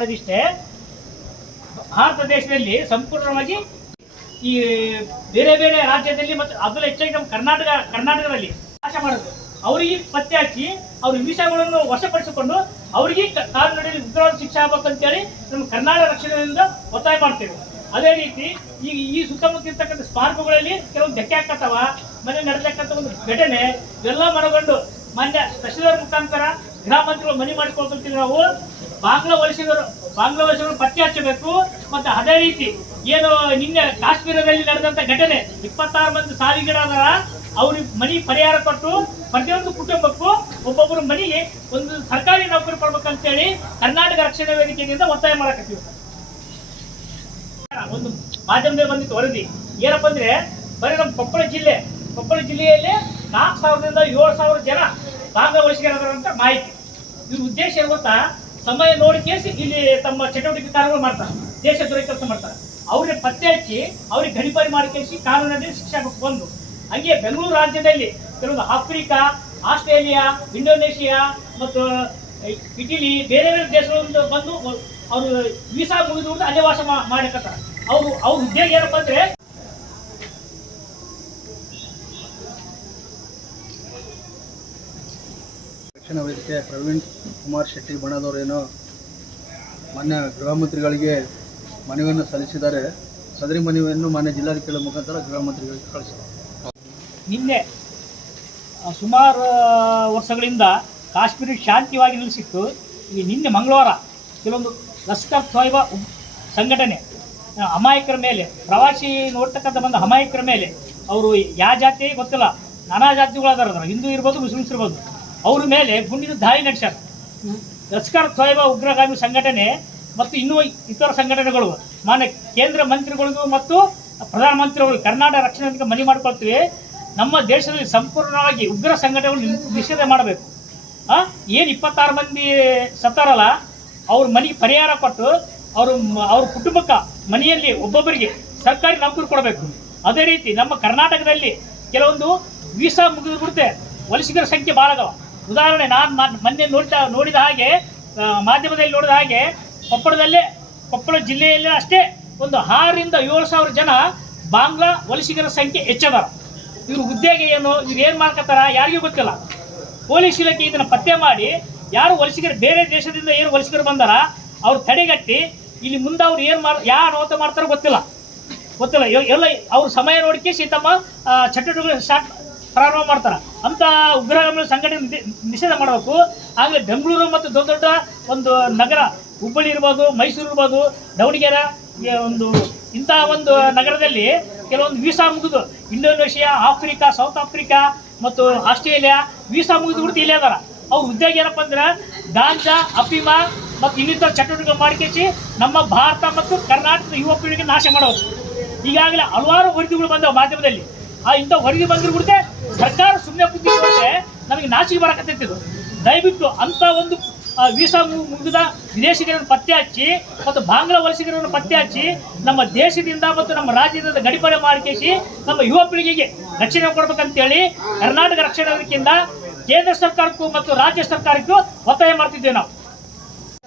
ಮಾಡಿದಿಷ್ಟೇ, ಭಾರತ ದೇಶದಲ್ಲಿ ಸಂಪೂರ್ಣವಾಗಿ ಈ ಬೇರೆ ಬೇರೆ ರಾಜ್ಯದಲ್ಲಿ ಮತ್ತು ಅದರಲ್ಲಿ ಹೆಚ್ಚಾಗಿ ನಮ್ಮ ಕರ್ನಾಟಕದಲ್ಲಿ ನಾಶ ಮಾಡೋದು. ಅವರಿಗೆ ಪತ್ತೆ ಹಚ್ಚಿ ಅವ್ರ ವಿಷಯಗಳನ್ನು ವಶಪಡಿಸಿಕೊಂಡು ಅವರಿಗೆ ಕಾನೂನಿನಲ್ಲಿ ಉಗ್ರವಾದ ಶಿಕ್ಷೆ ಆಗ್ಬೇಕಂತೇಳಿ ನಮ್ಮ ಕರ್ನಾಟಕ ರಕ್ಷಣೆಯಿಂದ ಒತ್ತಾಯ ಮಾಡ್ತೇವೆ. ಅದೇ ರೀತಿ ಈಗ ಈ ಸುತ್ತಮುತ್ತ ಇರ್ತಕ್ಕಂಥ ಸ್ಮಾರಕಗಳಲ್ಲಿ ಕೆಲವೊಂದು ಧಕ್ಕೆ ಆಗ್ತಾವ. ಮನೆ ನಡೆದಕ್ಕಂಥ ಒಂದು ಘಟನೆ ಇವೆಲ್ಲ ಮನಗೊಂಡು ಮಾನ್ಯ ತಹಶೀಲ್ದಾರ್ ಮುಖಾಂತರ ಗೃಹ ಮಂತ್ರಿಗಳು ಮನವಿ ಮಾಡಿಕೊಳ್ತೀವಿ. ನಾವು ಬಾಂಗ್ಲಾ ವಲಸಿಗರು ಪತ್ತೆ ಹಚ್ಚಬೇಕು. ಮತ್ತು ಅದೇ ರೀತಿ ಏನು ನಿನ್ನೆ ಕಾಶ್ಮೀರದಲ್ಲಿ ನಡೆದಂಥ ಘಟನೆ 26 ಮಂದಿ ಸಾವಿಗೀಡಾದರ ಅವ್ರಿಗೆ ಮನಿ ಪರಿಹಾರ ಕೊಟ್ಟು ಪ್ರತಿಯೊಂದು ಕುಟುಂಬಕ್ಕೂ ಒಬ್ಬೊಬ್ಬರು ಮನೆಗೆ ಒಂದು ಸರ್ಕಾರಿ ನೌಕರಿ ಕೊಡ್ಬೇಕಂತೇಳಿ ಕರ್ನಾಟಕ ರಕ್ಷಣಾ ವೇದಿಕೆಯಿಂದ ಒತ್ತಾಯ ಮಾಡಕತ್ತೀವಿ. ಒಂದು ಮಾಧ್ಯಮದಲ್ಲಿ ಬಂದಿತ್ತು ವರದಿ, ಏನಪ್ಪ ಅಂದ್ರೆ ಬರೀ ನಮ್ಮ ಕೊಪ್ಪಳ ಜಿಲ್ಲೆಯಲ್ಲಿ 4,000ದಿಂದ 7,000 ಜನ ಬಾಂಗ್ಲಾ ವಲಸಿಗರಾದಂತ ಮಾಹಿತಿ. ಇವ್ರ ಉದ್ದೇಶ ಏನು ಗೊತ್ತಾ, ಸಮಯ ನೋಡಿ ಕೇಸಿ ಇಲ್ಲಿ ತಮ್ಮ ಚಟುವಟಿಕೆ ಕಾರ್ಯಗಳು ಮಾಡ್ತಾರೆ, ದೇಶದ್ರೋಹಿ ಕೆಲಸ ಮಾಡ್ತಾರೆ. ಅವ್ರಿಗೆ ಪತ್ತೆ ಹಚ್ಚಿ ಅವ್ರಿಗೆ ಗಡಿಪಾರಿ ಮಾಡಿ ಕೇಸಿ ಕಾನೂನಲ್ಲಿ ಶಿಕ್ಷೆ ಆಗಬೇಕು. ಒಂದು ಹಂಗೆ ಬೆಂಗಳೂರು ರಾಜ್ಯದಲ್ಲಿ ಕೆಲವೊಂದು ಆಫ್ರಿಕಾ, ಆಸ್ಟ್ರೇಲಿಯಾ, ಇಂಡೋನೇಷಿಯಾ ಮತ್ತು ಇಟಲಿ ಬೇರೆ ಬೇರೆ ದೇಶಗಳಿಂದ ಬಂದು ಅವರು ವೀಸಾ ಮುಗಿದು ಅಲ್ಲೇ ವಾಸ ಮಾಡಕತ್ತಾರೆ. ಅವ್ರ ಉದ್ಯೋಗ ಏನಪ್ಪ ಅಂದ್ರೆ ರಕ್ಷಣಾ ವೇದಿಕೆ ಪ್ರವೀಣ್ ಕುಮಾರ್ ಶೆಟ್ಟಿ ಬಣದವರೇನೋ ಮಾನ್ಯ ಗೃಹ ಮಂತ್ರಿಗಳಿಗೆ ಮನವಿಯನ್ನು ಸಲ್ಲಿಸಿದ್ದಾರೆ. ಸದರಿ ಮನವಿಯನ್ನು ಮಾನ್ಯ ಜಿಲ್ಲಾಧಿಕಾರಿಗಳ ಮುಖಾಂತರ ಗೃಹ ಮಂತ್ರಿಗಳಿಗೆ ಕಳಿಸಿದ್ದಾರೆ. ನಿನ್ನೆ ಸುಮಾರು ವರ್ಷಗಳಿಂದ ಕಾಶ್ಮೀರ ಶಾಂತಿವಾಗಿ ನಿಲ್ಲಿಸಿತ್ತು. ಈ ನಿನ್ನೆ ಮಂಗಳವಾರ ಕೆಲವೊಂದು ಲಷ್ಕರ್ ತೊಯ್ಬಾ ಸಂಘಟನೆ ಅಮಾಯಕರ ಮೇಲೆ, ಪ್ರವಾಸಿ ನೋಡ್ತಕ್ಕಂಥ ಬಂದ ಅಮಾಯಕರ ಮೇಲೆ, ಅವರು ಯಾವ ಜಾತಿ ಗೊತ್ತಿಲ್ಲ, ನಾನಾ ಜಾತಿಗಳಾದಾರ, ಹಿಂದೂ ಇರ್ಬೋದು, ಮುಸ್ಲಿಮ್ಸ್ ಇರ್ಬೋದು, ಅವ್ರ ಮೇಲೆ ಗುಂಡಿನ ದಾಳಿ ನಡೆಸ್ಯಾರ. ಲಷ್ಕರ್ ತೊಯ್ಬಾ ಉಗ್ರಗಾಮಿ ಸಂಘಟನೆ ಮತ್ತು ಇನ್ನೂ ಇತರ ಸಂಘಟನೆಗಳು ಮಾನ್ಯ ಕೇಂದ್ರ ಮಂತ್ರಿಗಳಿಗೂ ಮತ್ತು ಪ್ರಧಾನಮಂತ್ರಿಗಳು ಕರ್ನಾಟಕ ರಕ್ಷಣೆಗೆ ಮನವಿ ಮಾಡಿಕೊಳ್ತೀವಿ. ನಮ್ಮ ದೇಶದಲ್ಲಿ ಸಂಪೂರ್ಣವಾಗಿ ಉಗ್ರ ಸಂಘಟನೆಗಳು ನಿಷೇಧ ಮಾಡಬೇಕು. ಏನು 26 ಮಂದಿ ಸತ್ತಾರಲ್ಲ, ಅವ್ರ ಮನೆಗೆ ಪರಿಹಾರ ಕೊಟ್ಟು ಅವ್ರ ಕುಟುಂಬಕ್ಕೆ ಮನೆಯಲ್ಲಿ ಒಬ್ಬೊಬ್ಬರಿಗೆ ಸರ್ಕಾರಿ ನೌಕರಿ ಕೊಡಬೇಕು. ಅದೇ ರೀತಿ ನಮ್ಮ ಕರ್ನಾಟಕದಲ್ಲಿ ಕೆಲವೊಂದು ವೀಸಾ ಮುಗಿದು ಬಿಡುತ್ತೆ, ವಲಸಿಗರ ಸಂಖ್ಯೆ ಭಾಳ ಅದಾವ. ಉದಾಹರಣೆ ನಾನು ಮೊನ್ನೆ ನೋಡಿದ ಹಾಗೆ, ಮಾಧ್ಯಮದಲ್ಲಿ ನೋಡಿದ ಹಾಗೆ, ಕೊಪ್ಪಳ ಜಿಲ್ಲೆಯಲ್ಲಿ ಅಷ್ಟೇ ಒಂದು 6,000ರಿಂದ 7,000 ಜನ ಬಾಂಗ್ಲಾ ವಲಸಿಗರ ಸಂಖ್ಯೆ ಹೆಚ್ಚದಾರ. ಇವ್ರ ಉದ್ಯೋಗ ಏನು, ಇವ್ರು ಏನು ಮಾಡ್ಕೊತಾರ ಯಾರಿಗೂ ಗೊತ್ತಿಲ್ಲ. ಪೊಲೀಸ್ ಇಲಾಖೆ ಇದನ್ನು ಪತ್ತೆ ಮಾಡಿ ಯಾರು ವಲಸಿಗರು ಬೇರೆ ದೇಶದಿಂದ ಏನು ವಲಸಿಗರು ಬಂದಾರ ಅವ್ರು ತಡೆಗಟ್ಟಿ ಇಲ್ಲಿ ಮುಂದೆ ಅವ್ರು ಯಾವ ಅನಾಹುತ ಮಾಡ್ತಾರೋ ಗೊತ್ತಿಲ್ಲ. ಎಲ್ಲ ಅವ್ರ ಸಮಯ ನೋಡಿಕೆ ತಮ್ಮ ಚಟುವಟಿಕೆಗಳು ಪ್ರಾರಂಭ ಮಾಡ್ತಾರೆ. ಅಂಥ ಉಗ್ರಗಾಮಿ ಸಂಘಟನೆ ನಿಷೇಧ ಮಾಡಬೇಕು. ಆಗಲೇ ಬೆಂಗಳೂರು ಮತ್ತು ದೊಡ್ಡ ದೊಡ್ಡ ಒಂದು ನಗರ, ಹುಬ್ಬಳ್ಳಿ ಇರ್ಬೋದು, ಮೈಸೂರು ಇರ್ಬೋದು, ದಾವಣಗೆರೆ ಇಂಥ ಒಂದು ನಗರದಲ್ಲಿ ಕೆಲವೊಂದು ವೀಸಾ ಮುಗಿದು ಇಂಡೋನೇಷಿಯಾ, ಆಫ್ರಿಕಾ, ಸೌತ್ ಆಫ್ರಿಕಾ ಮತ್ತು ಆಸ್ಟ್ರೇಲಿಯಾ ವೀಸಾ ಮುಗಿದು ಬಿಡ್ತು ಇಲ್ಲೇ ಅದಾರ. ಅವ್ರ ಉದ್ಯೋಗ ಏನಪ್ಪ ಅಂದ್ರೆ ಗಾಂಜಾ, ಅಫೀಮ ಮತ್ತು ಇನ್ನಿತರ ಚಟುವಟಿಕೆ ಮಾಡಿಕೇಸಿ ನಮ್ಮ ಭಾರತ ಮತ್ತು ಕರ್ನಾಟಕದ ಯುವ ಪೀಳಿಗೆ ನಾಶ ಮಾಡೋದು. ಈಗಾಗಲೇ ಹಲವಾರು ವರದಿಗಳು ಬಂದವು ಮಾಧ್ಯಮದಲ್ಲಿ. ಇಂಥ ವರದಿ ಬಂದಿರ್ಬಿಡುತ್ತೆ, ಸರ್ಕಾರ ಸುಮ್ಮನೆ ಕೂತಿದ್ರೆ ನಮಗೆ ನಾಚಿಕೆ ಬರಕತ್ತಿದ್ದು. ದಯವಿಟ್ಟು ಅಂಥ ಒಂದು ವೀಸಾ ಮುಗಿದ ವಿದೇಶಿಗರನ್ನು ಪತ್ತೆ ಹಚ್ಚಿ ಮತ್ತು ಬಾಂಗ್ಲಾ ವಲಸಿಗರನ್ನು ಪತ್ತೆ ಹಚ್ಚಿ ನಮ್ಮ ದೇಶದಿಂದ ಮತ್ತು ನಮ್ಮ ರಾಜ್ಯದಿಂದ ಗಡಿಪಾರಿ ಮಾಡಿಕೇಸಿ ನಮ್ಮ ಯುವ ಪೀಳಿಗೆಗೆ ರಕ್ಷಣೆ ಕೊಡ್ಬೇಕಂತೇಳಿ ಕರ್ನಾಟಕ ರಕ್ಷಣಾ ವೇದಿಕೆಯಿಂದ ಕೇಂದ್ರ ಸರ್ಕಾರಕ್ಕೂ ಮತ್ತು ರಾಜ್ಯ ಸರ್ಕಾರಕ್ಕೂ ಒತ್ತಾಯ ಮಾಡ್ತಿದ್ದೇವೆ. ನಾವು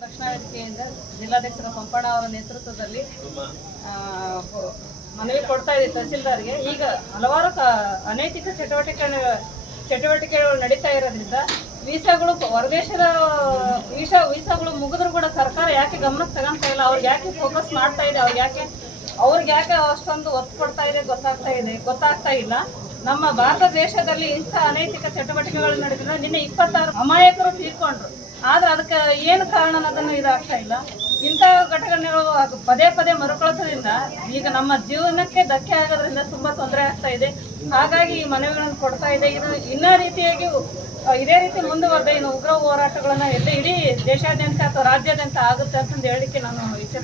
ರಕ್ಷಣಾ ವೇದಿಕೆಯಿಂದ ಜಿಲ್ಲಾಧ್ಯಕ್ಷರ ಪಂಪಣ್ಣ ಅವರ ನೇತೃತ್ವದಲ್ಲಿ ಮನವಿ ಕೊಡ್ತಾ ಇದ್ದೀವಿ ತಹಸೀಲ್ದಾರ್ಗೆ. ಈಗ ಹಲವಾರು ಅನೈತಿಕ ಚಟುವಟಿಕೆಗಳು ನಡೀತಾ ಇರೋದ್ರಿಂದ ವೀಸಾಗಳು ಹೊರದೇಶದ ವೀಸಾಗಳು ಮುಗಿದ್ರು ಕೂಡ ಸರ್ಕಾರ ಯಾಕೆ ಗಮನಕ್ಕೆ ತಗೊಂತಾ ಇಲ್ಲ, ಅವ್ರಿಗೆ ಯಾಕೆ ಫೋಕಸ್ ಮಾಡ್ತಾ ಇದೆ, ಅವ್ರಿಗೆ ಯಾಕೆ ಅಷ್ಟೊಂದು ಒತ್ತು ಕೊಡ್ತಾ ಇದೆ ಗೊತ್ತಾಗ್ತಾ ಇಲ್ಲ. ನಮ್ಮ ಭಾರತ ದೇಶದಲ್ಲಿ ಇಂಥ ಅನೈತಿಕ ಚಟುವಟಿಕೆಗಳು ನಡೆದಿದ್ರೆ ನಿನ್ನೆ 26 ಅಮಾಯಕರು ತೀರ್ಕೊಂಡ್ರು. ಆದ್ರೆ ಅದಕ್ಕೆ ಏನು ಕಾರಣ ಅನ್ನೋದನ್ನು ಇದಾಗ್ತಾ ಇಲ್ಲ. ಇಂಥ ಘಟನೆಗಳು ಪದೇ ಮರುಕಳಿಸೋದ್ರಿಂದ ಈಗ ನಮ್ಮ ಜೀವನಕ್ಕೆ ಧಕ್ಕೆ ಆಗೋದ್ರಿಂದ ತುಂಬಾ ತೊಂದರೆ ಆಗ್ತಾ ಇದೆ. ಹಾಗಾಗಿ ಈ ಮನವಿಗಳನ್ನು ಕೊಡ್ತಾ ಇದೆ. ಇದು ಇದೇ ರೀತಿ ಮುಂದುವರೆದ ಇನ್ನು ಉಗ್ರ ಹೋರಾಟಗಳನ್ನ ಇಡೀ ದೇಶಾದ್ಯಂತ ಅಥವಾ ರಾಜ್ಯಾದ್ಯಂತ ಆಗುತ್ತೆ ಅಂತಂದು ಹೇಳಲಿಕ್ಕೆ ನಾನು ಇಚ್ಛೆ